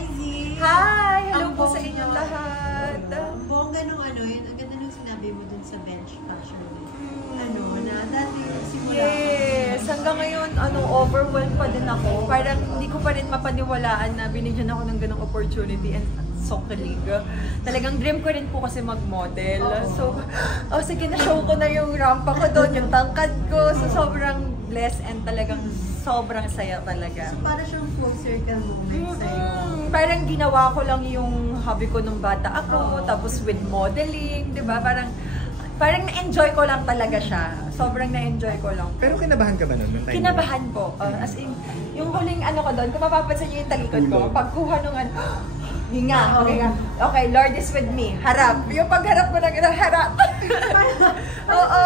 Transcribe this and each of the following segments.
Hi, Z! Hi! Hello po sa inyong lahat. Ang bongga nung yun, ang ganda nung sinabi mo dun sa bench fashion. Na dati simula. Yes! Hanggang ngayon, overwhelmed pa din ako. Parang hindi ko pa rin mapaniwalaan na binigyan ako ng ganong opportunity and so kilig. Talagang dream ko rin po kasi mag-model. So, sige na show ko na yung rampa ko doon, yung tangkad ko. So, sobrang blessed and talagang sobrang saya talaga. So, para siyang full circle moment sa'yo. Parang ginawa ko lang yung hobby ko nung bata ako, tapos with modeling, di ba? Parang na-enjoy ko lang talaga siya. Sobrang na-enjoy ko lang. Pero kinabahan ka ba nun? Kinabahan po. As in, yung huling ko doon, kung mapapansin niyo yung talikod ko, pagkuha nung hinga, okay, Lord is with me, harap. Yung pagharap ko ng harap. Oo.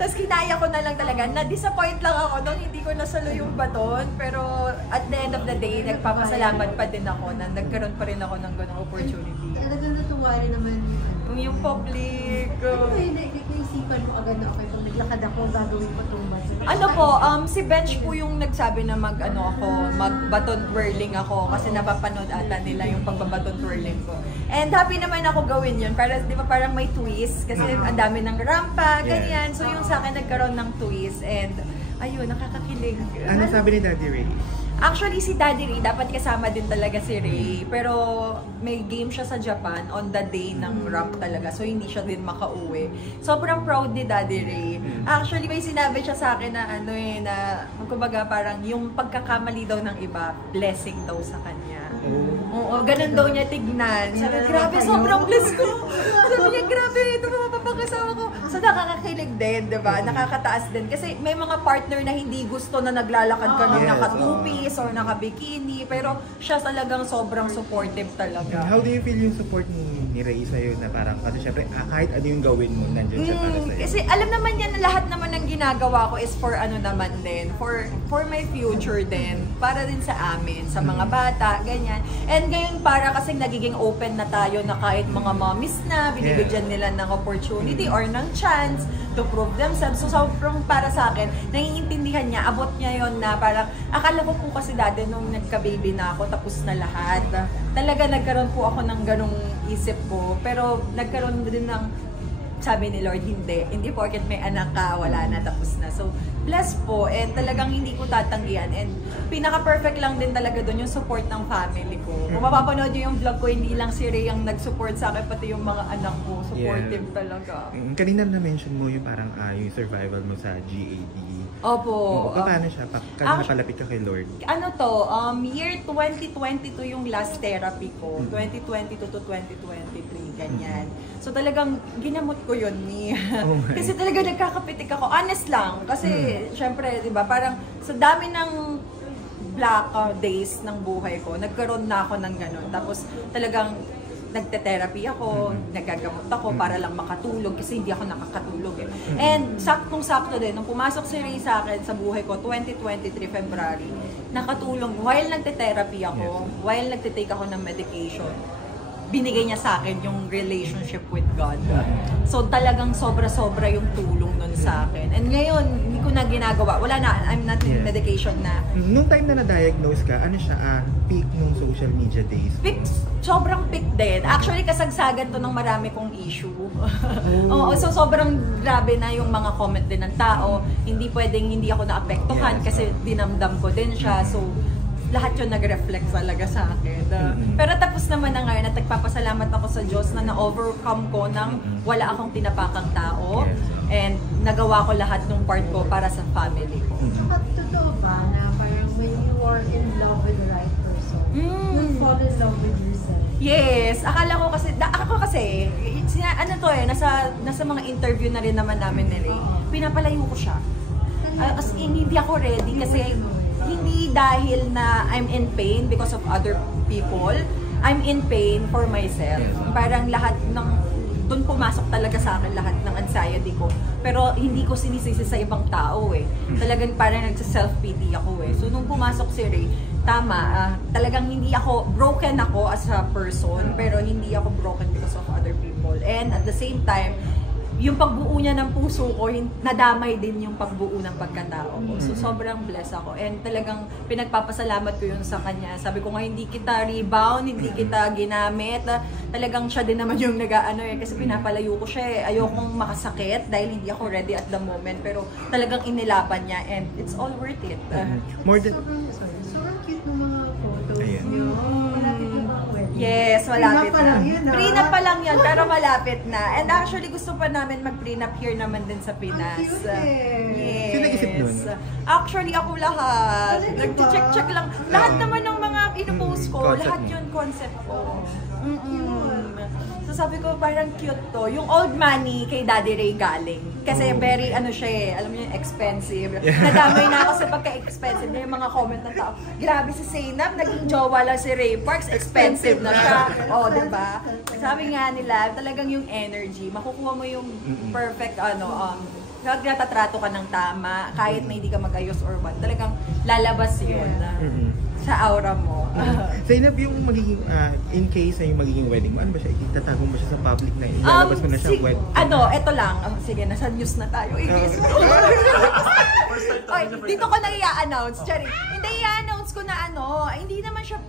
Tapos kinaya ko na lang talaga. Na-disappoint lang ako nung hindi ko nasalo yung baton. Pero at the end of the day, nagpapasalamat pa din ako na nagkaroon pa rin ako ng ganong opportunity. Talagang natuwa rin naman yung public. Ano ba yun? Naisipan mo agad na pag naglakad ako, gagawin ko itong baton? Si Bench po yung nagsabi na mag-baton twirling ako kasi napapanood ata nila yung pagbabaton twirling ko. And happy naman ako gawin yun. Para, di ba parang may twist kasi ang dami ng rampa, ganyan. So yung sa akin nagkaroon ng twist and ayun, nakakakilig. Ano sabi ni Daddy Ray? Actually, si Daddy Ray, dapat kasama din talaga si Ray. Pero may game siya sa Japan on the day ng ramp talaga. So, hindi siya din makauwi. Sobrang proud ni Daddy Ray. Actually, may sinabi siya sa akin na kumbaga parang yung pagkakamali daw ng iba, blessing daw sa kanya. Oo, ganun daw niya tignan. Sabi, grabe, sobrang bless ko. Sabi niya, grabe, ito mapapakasama ko. So, nakakakilig din, diba? Nakakataas din. Kasi may mga partner na hindi gusto na naglalakad ka ng naka-two-piece or naka-bikini. Pero siya talagang sobrang supportive talaga. How do you feel yung support ni Ray sa'yo na parang, kasi syempre, kahit ano yung gawin mo, nandiyan siya para sa'yo? Kasi alam naman niya na lahat naman ng ginagawa ko is for naman din. For my future din. Para din sa amin, sa mga bata, ganyan. And ngayon para kasing nagiging open na tayo na kahit mga mommies na, binibigyan nila ng opportunity or ng chance to prove themselves. So sobrang para sa akin, naiintindihan niya, abot niya yon na parang, akala ko po kasi dati nung nagka-baby na ako, tapos na lahat. Talaga nagkaroon po ako ng ganong isip ko, pero nagkaroon din ng sabi ni Lord, hindi porket may anak ka, wala na, tapos na. So, bless po, and talagang hindi ko tatanggihan. And pinaka-perfect lang din talaga doon yung support ng family ko. Kung mapapanood nyo yung vlog ko, hindi lang si Ray ang nag-support sa akin, pati yung mga anak ko, supportive talaga. Kanina na-mention mo yung parang yung survival mo sa GAD. Opo. Paano siya? Kano napalapit ka kay Lord? Year 2022 yung last therapy ko. 2022 to 2023, ganyan. So talagang ginamot ko yun kasi talaga nagkakapitik ako. Honest lang. Kasi syempre, di ba, parang sa dami ng black days ng buhay ko, nagkaroon na ako ng ganun. Tapos talagang nagte-therapy ako, nagagamot ako para lang makatulog kasi hindi ako nakakatulog eh. And saktong-sakto din, nung pumasok si Ray sa akin sa buhay ko, 2023 February, nakatulong while nagte-therapy ako, while nagte-take ako ng medication. Binigay niya sa akin yung relationship with God. So talagang sobra-sobra yung tulong nun sa akin. And ngayon, hindi ko na ginagawa. Wala na, I'm not in medication na. Nung time na na-diagnose ka, ano siya, peak nung social media days? Peak, sobrang peak din. Actually, kasagsagan to ng marami kong issue. So sobrang grabe na yung mga comment din ng tao. Hindi pwedeng hindi ako naapektuhan kasi dinamdam ko din siya. So lahat yun nag-reflect talaga sa akin. Pero tapos naman na ngayon at nagpapasalamat ako sa Diyos na na-overcome ko ng wala akong tinapakang tao and nagawa ko lahat ng part ko para sa family ko. At totoo ba na parang when you are in love with the right person, you fall in love with yourself? Yes, akala ko kasi, nasa mga interview na rin naman namin ni Ray, pinapalayo ko siya. As in, hindi ako ready kasi hindi dahil na I'm in pain because of other people, I'm in pain for myself. Parang lahat ng, doon pumasok talaga sa akin lahat ng anxiety ko. Pero hindi ko sinisisi sa ibang tao eh. Talagang parang nagsa-self-pity ako eh. So nung pumasok si Ray, tama, talagang hindi ako, broken ako as a person, pero hindi ako broken because of other people. And at the same time, yung pagbuo niya ng puso ko, nadamay din yung pagbuo ng pagkatao ko. So sobrang blessed ako. And talagang pinagpapasalamat ko yun sa kanya. Sabi ko nga, hindi kita rebound, hindi kita ginamit. Talagang siya din naman yung nag-ano kasi pinapalayo ko siya eh. Ayokong makasakit dahil hindi ako ready at the moment. Pero talagang inilapan niya and it's all worth it. More than... Sobrang cute ng mga photos Ayan. niyo. Malapit na ba ang wedding? Yes, malapit Prenup pa lang na. yun, ah. Prenup pa lang yun, pero malapit na. And actually, gusto pa namin mag-prenup here naman din sa Pinas. Ang cute eh. Yes. Sino nag-isip nun? Actually, ako lahat. Talaga ba? Nag-check lang. Lahat naman ng mga ino-post ko, Concept lahat niyo. yun concept ko. So sabi ko, parang cute to. Yung old money kay Daddy Ray galing. Kasi very, ano siya eh, alam niyo, expensive. Nadamay na ako sa pagka-expensive. Yung mga comment ng tao, grabe si Zainab, naging jowa lang si Ray Parks, expensive na siya. O, diba? Sabi nga nila, talagang yung energy, makukuha mo yung perfect, natatrato ka ng tama, kahit na hindi ka mag-ayos or what, talagang lalabas yun sa aura mo. Zainab, yung magiging, in case na yung magiging wedding mo, ano ba siya? Itatago mo siya sa public na ilalabas mo na siya wedding? Eto lang. Sige, nasa news na tayo. I-guess mo. Oy, dito ko na i-announce. Sorry. Hindi i-announce ko na hindi naman siya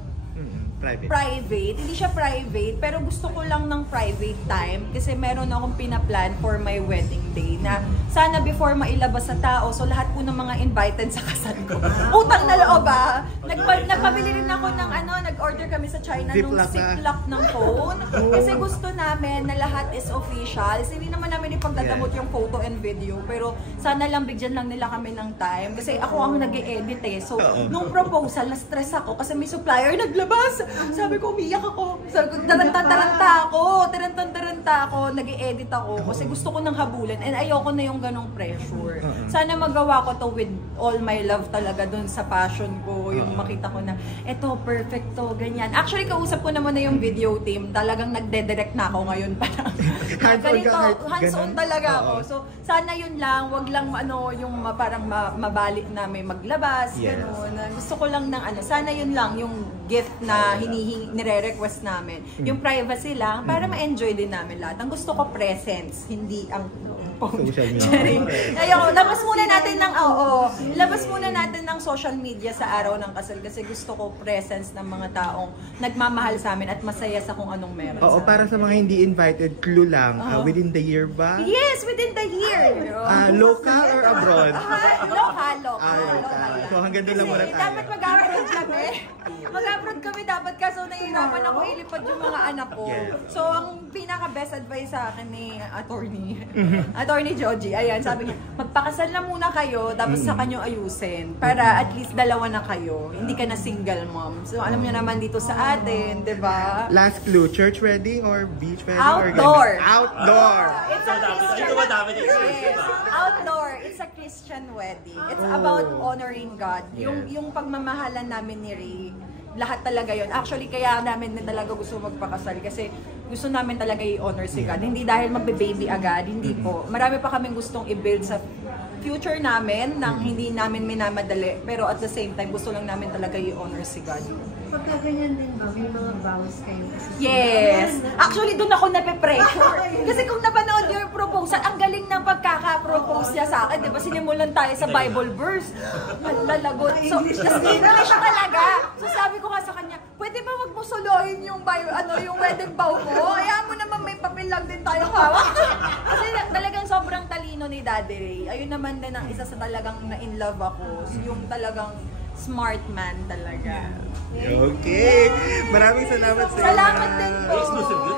private. Hindi siya private, pero gusto ko lang ng private time kasi meron akong pinaplan for my wedding day na sana before mailabas sa tao, so lahat po ng mga invited sa kasal ko. Utang na loob ba? Nagpabili rin ako ng nag-order kami sa China nung ziplock ng phone kasi gusto namin na lahat is official. Hindi naman namin ipagdadamot yung photo and video, pero sana lang bigyan lang nila kami ng time kasi ako ang nag-e-edit eh. So, nung proposal, na-stress ako kasi may supplier naglabas. Sabi ko, umiyak ako. Sabi ko, taranta ako, nag-i-edit ako kasi gusto ko nang habulin and ayoko na yung ganong pressure. Sana magawa ko to with all my love talaga dun sa passion ko, yung makita ko na, eto, perfect to, ganyan. Actually, kausap ko naman na yung video team, talagang nagde-direct na ako ngayon parang. Ganito, hands-on talaga ako. So, sana yun lang, wag lang yung parang mabalik na may maglabas, gano'n. Gusto ko lang ng sana yun lang, yung gift na nire-request namin. Yung privacy lang, para ma-enjoy din namin lahat. Ang gusto ko presence, hindi ang social media. Ayoko, labas muna natin ng social media sa araw ng kasal kasi gusto ko presence ng mga taong nagmamahal sa amin at masaya sa kung anong meron. Oo, para sa mga hindi invited, clue lang, within the year ba? Yes, within the year. Local or abroad? Local. So hanggang doon lang muna tayo. Dapat mag-abroad kami. Mag-abroad kami dapat kaso nahihirapan ako ilipad yung mga anak ko. So ang pinaka-best advice sa akin ni Attorney Joji, ayan, sabi niya, magpakasal na muna kayo, tapos sa kanyo ayusin. Para at least dalawa na kayo. Hindi ka na single mom. So alam niyo naman dito sa atin, di ba? Last clue, church wedding or beach wedding? Outdoor. Outdoor! It's a Christian outdoor. It's a Christian wedding. It's about honoring God. Yung pagmamahalan namin ni Ray, lahat talaga yon. Actually, kaya namin na talaga gusto magpakasal kasi gusto namin talaga i-honor si God. Hindi dahil magbe-baby agad, hindi po. Marami pa kaming gustong i-build sa future namin nang hindi namin minamadali. Pero at the same time, gusto lang namin talaga i-honor si God. Pagka ganyan din ba, may mga vows kayo? Yes! Actually, doon ako nape-pressure. Kasi kung napanood yung proposal, ang galing ng pagkaka-propose niya sa akin. Di ba, sinimulan tayo sa Bible verse. Lalagot. So, tas English talaga. So, sabi ko nga sa kanya, pwede ba wag mo solohin yung wedding vow mo? Kaya mo naman may papel lang din tayo hawak. Kasi talagang sobrang talino ni Daddy Ray. Ayun naman din ang isa sa talagang na-in love ako. Yung talagang smart man talaga. Okay. Maraming salamat sa iyo. Salamat din po. Exclusive yun